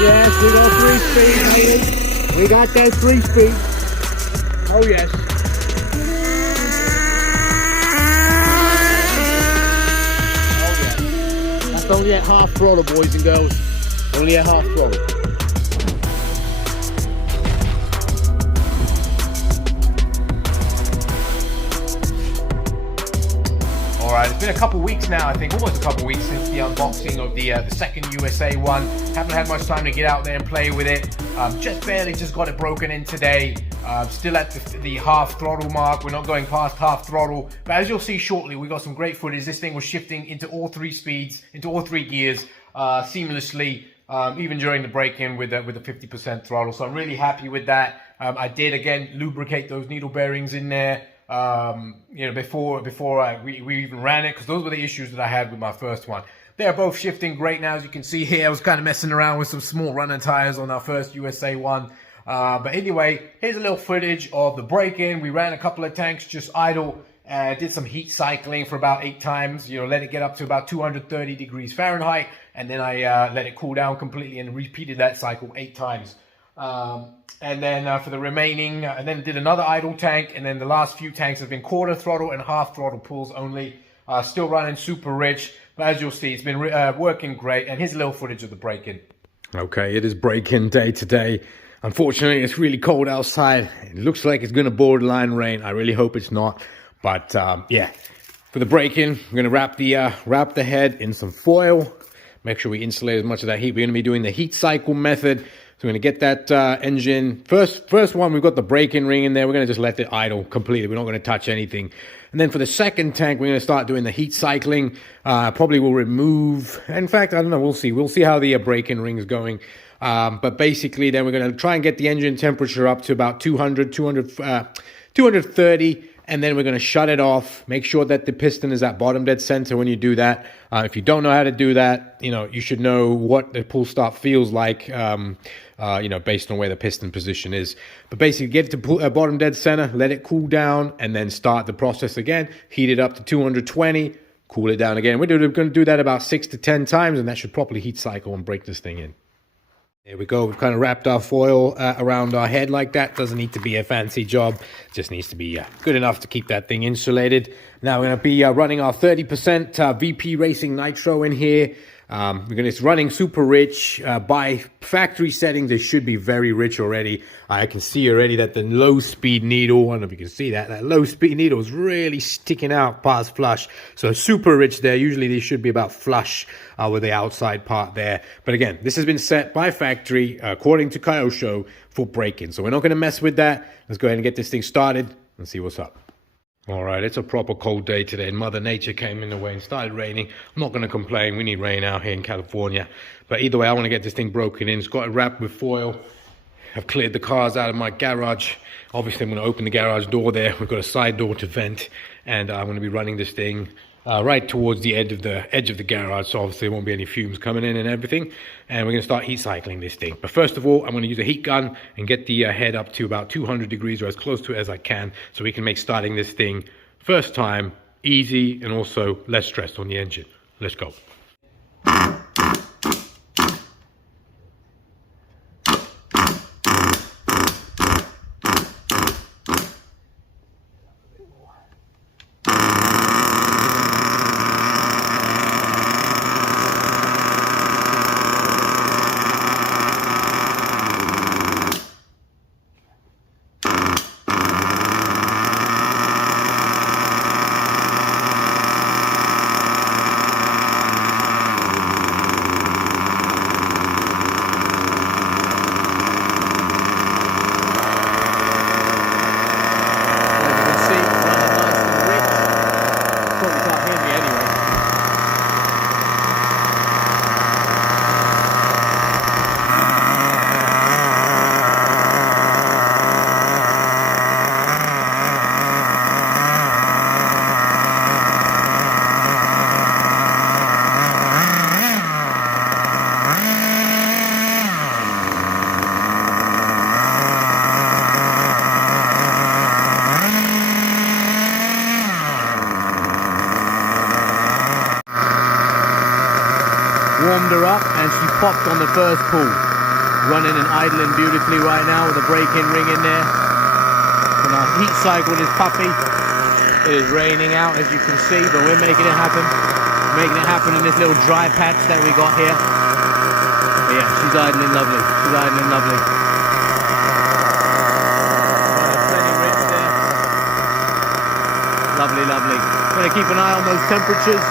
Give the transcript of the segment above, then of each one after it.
Yes, we got 3-speed, baby. We got that 3-speed. Oh yes. Oh yeah. That's only at half throttle, boys and girls. Only at half throttle. Alright, it's been a couple weeks now, I think, almost a couple weeks since the unboxing of the second USA-1. Haven't had much time to get out there and play with it. Just barely just got it broken in today. Still at the half throttle mark. We're not going past half throttle. But as you'll see shortly, we got some great footage. This thing was shifting into all 3 speeds, into all 3 gears seamlessly, even during the break-in with the 50% throttle. So I'm really happy with that. I did, again, lubricate those needle bearings in there. You know, before we even ran it, because those were the issues that I had with my first one. They're both shifting great now, as you can see here. I was kind of messing around with some small runner tires on our first USA-1. But anyway, here's a little footage of the break-in. We ran a couple of tanks just idle, did some heat cycling for about 8 times, you know, let it get up to about 230 degrees Fahrenheit, and then I let it cool down completely and repeated that cycle 8 times. And then for the remaining, and then did another idle tank, and then the last few tanks have been quarter throttle and half throttle pulls only. Still running super rich, but as you'll see, it's been working great. And here's a little footage of the break-in. Okay, it is break-in day today. Unfortunately, it's really cold outside. It looks like it's going to borderline rain. I really hope it's not. But yeah, for the break-in, we're going to wrap the head in some foil. Make sure we insulate as much of that heat. We're going to be doing the heat cycle method. So we're going to get that engine. First one, we've got the break-in ring in there. We're going to just let it idle completely. We're not going to touch anything. And then for the second tank, we're going to start doing the heat cycling. Probably will remove. In fact, I don't know. We'll see. We'll see how the break-in ring is going. But basically, then we're going to try and get the engine temperature up to about 230. And then we're going to shut it off. Make sure that the piston is at bottom dead center when you do that. If you don't know how to do that, you know, you should know what the pull start feels like, you know, based on where the piston position is. But basically, get it to bottom dead center, let it cool down, and then start the process again. Heat it up to 220, cool it down again. We're going to do that about 6 to 10 times, and that should properly heat cycle and break this thing in. There we go. We've kind of wrapped our foil around our head like that. Doesn't need to be a fancy job. Just needs to be good enough to keep that thing insulated. Now we're going to be running our 30% VP Racing Nitro in here. It's running super rich. By factory settings, it should be very rich already. I can see already that the low-speed needle, I don't know if you can see that, that low-speed needle is really sticking out past flush. So super rich there. Usually they should be about flush with the outside part there. But again, this has been set by factory, according to Kyosho, for break-in. So we're not going to mess with that. Let's go ahead and get this thing started and see what's up. All right, it's a proper cold day today, and Mother Nature came in the way and started raining. I'm not going to complain. We need rain out here in California. But either way, I want to get this thing broken in. It's got it wrapped with foil. I've cleared the cars out of my garage. Obviously, I'm going to open the garage door there. We've got a side door to vent, and I'm going to be running this thing right towards the edge of the garage. So obviously, there won't be any fumes coming in and everything. And we're going to start heat cycling this thing. But first of all, I'm going to use a heat gun and get the head up to about 200 degrees or as close to it as I can, so we can make starting this thing first time easy and also less stress on the engine. Let's go. Warmed her up and she popped on the first pull. running and idling beautifully right now with the brake-in ring in there. And our heat cycle this puppy. It is raining out, as you can see, but we're making it happen. We're making it happen in this little dry patch that we got here. But yeah, she's idling lovely. She's idling lovely. Plenty rich there. Lovely, lovely. Gonna keep an eye on those temperatures.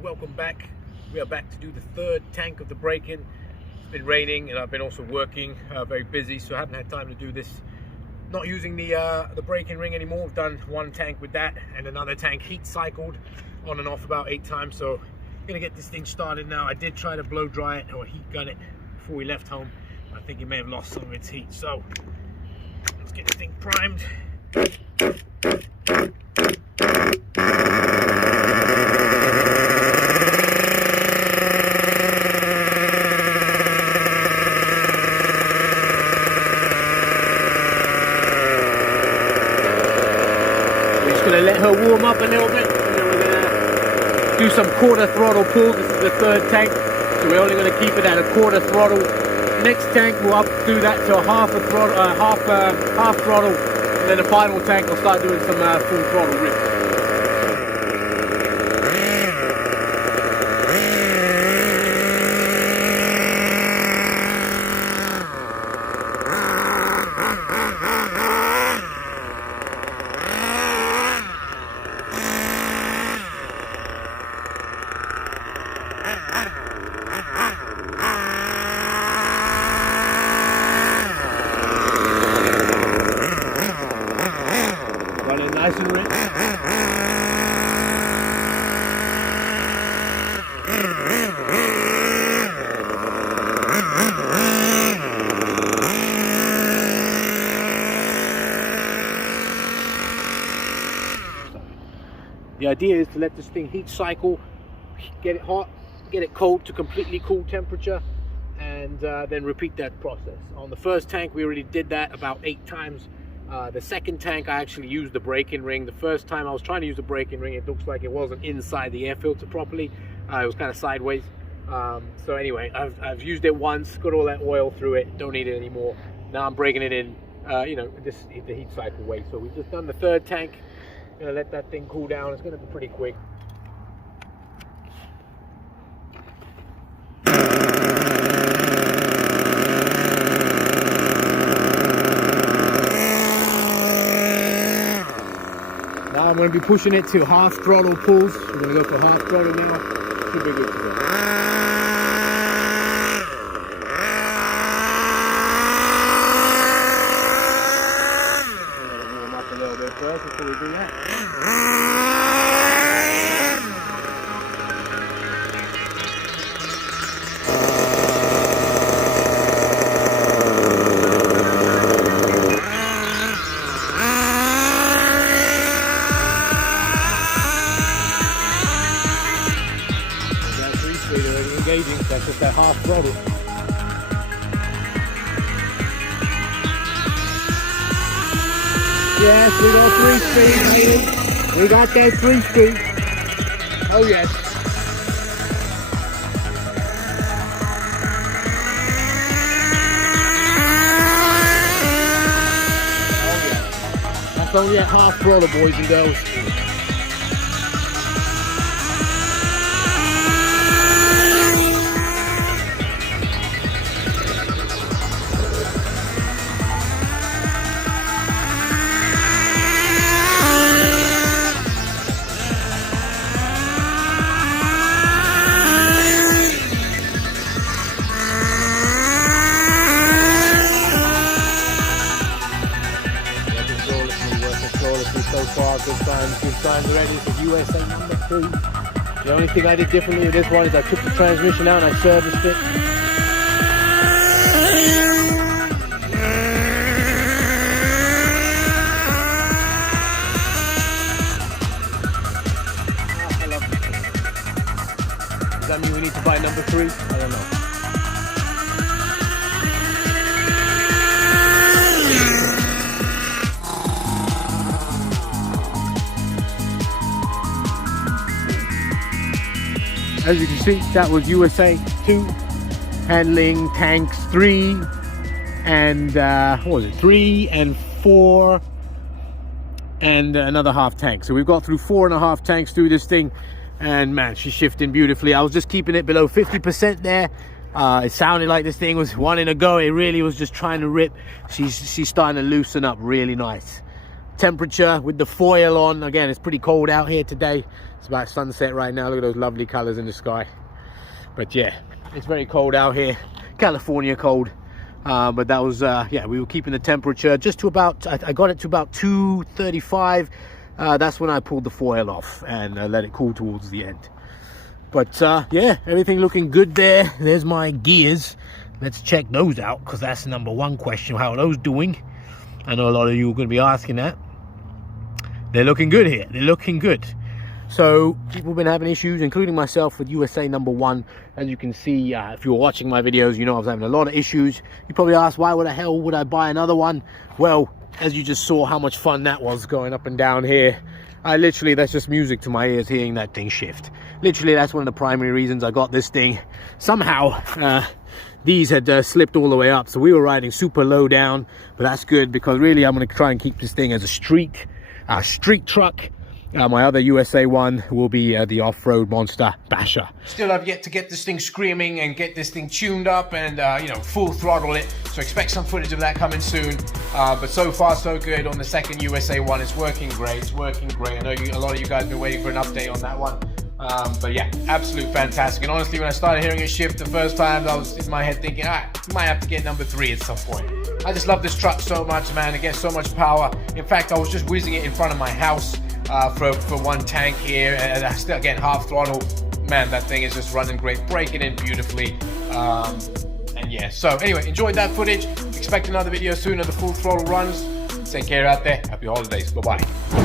Welcome back. We are back to do the third tank of the break-in. It's been raining and I've been also working, very busy, so I haven't had time to do this. Not using the break-in ring anymore. We've done one tank with that and another tank heat cycled on and off about 8 times. So I'm gonna get this thing started now. I did try to blow dry it or heat gun it before we left home. I think it may have lost some of its heat. So let's get the thing primed. Gonna let her warm up a little bit, and then we're gonna do some quarter throttle pulls. This is the third tank, so we're only gonna keep it at a quarter throttle. Next tank we'll do that to a half throttle, and then the final tank we'll start doing some full throttle rips. Nice and rich. The idea is to let this thing heat cycle, get it hot, get it cold to completely cool temperature, and then repeat that process. On the first tank we already did that about 8 times. The second tank I actually used the break-in ring. The first time I was trying to use the break-in ring, it looks like it wasn't inside the air filter properly. It was kind of sideways. So anyway, I've used it once, got all that oil through it, don't need it anymore. Now I'm breaking it in, you know, the heat cycle way. So we've just done the third tank. Gonna let that thing cool down. It's gonna be pretty quick. Now I'm going to be pushing it to half throttle pulls. We're going to go for half throttle now. Should be good to go. Warm up a little bit first before we do that. That's just that half throttle. Yes, we got 3-speed, baby. We got that 3-speed. Oh yes. Oh yeah. That's only at half throttle, boys and girls. signs already. It's a USA number 2. The only thing I did differently with this one is I took the transmission out and I serviced it. I love this. Does that mean we need to buy number 3? I don't know. As you can see, that was USA 2, handling tanks 3 and what was it, 3 and 4 and another half tank. So we've got through 4.5 tanks through this thing, and man, she's shifting beautifully. I was just keeping it below 50% there. It sounded like this thing was wanting to go. It really was just trying to rip. She's starting to loosen up really nice. Temperature with the foil on, again, it's pretty cold out here today. It's about sunset right now. Look at those lovely colors in the sky. But yeah, it's very cold out here. California cold. But that was yeah, we were keeping the temperature just to about, I got it to about 235. That's when I pulled the foil off and let it cool towards the end. But yeah, everything looking good there. There's my gears. Let's check those out, because that's the number 1 question. How are those doing? I know a lot of you are going to be asking that. They're looking good here. They're looking good. So people have been having issues, including myself, with USA number 1. As you can see, if you're watching my videos, you know I was having a lot of issues. You probably asked, why the hell would I buy another one? Well, as you just saw how much fun that was going up and down here. Literally, that's just music to my ears, hearing that thing shift. Literally, that's one of the primary reasons I got this thing. Somehow, these had slipped all the way up, so we were riding super low down, but that's good, because really I'm going to try and keep this thing as a street truck. My other USA one will be the off-road monster basher. Still have yet to get this thing screaming and get this thing tuned up and you know, full throttle it, so expect some footage of that coming soon. But so far so good on the second USA one. It's working great. It's working great. I know a lot of you guys have been waiting for an update on that one. But yeah, absolute fantastic. And honestly, when I started hearing it shift the first time, I was in my head thinking, all right, we might have to get number 3 at some point. I just love this truck so much, man. It gets so much power. In fact, I was just whizzing it in front of my house for 1 tank here, and I still, again, half throttle. Man, that thing is just running great, breaking in beautifully. And yeah, so anyway, enjoyed that footage. Expect another video soon of the full throttle runs. Take care out there. Happy holidays. Bye-bye.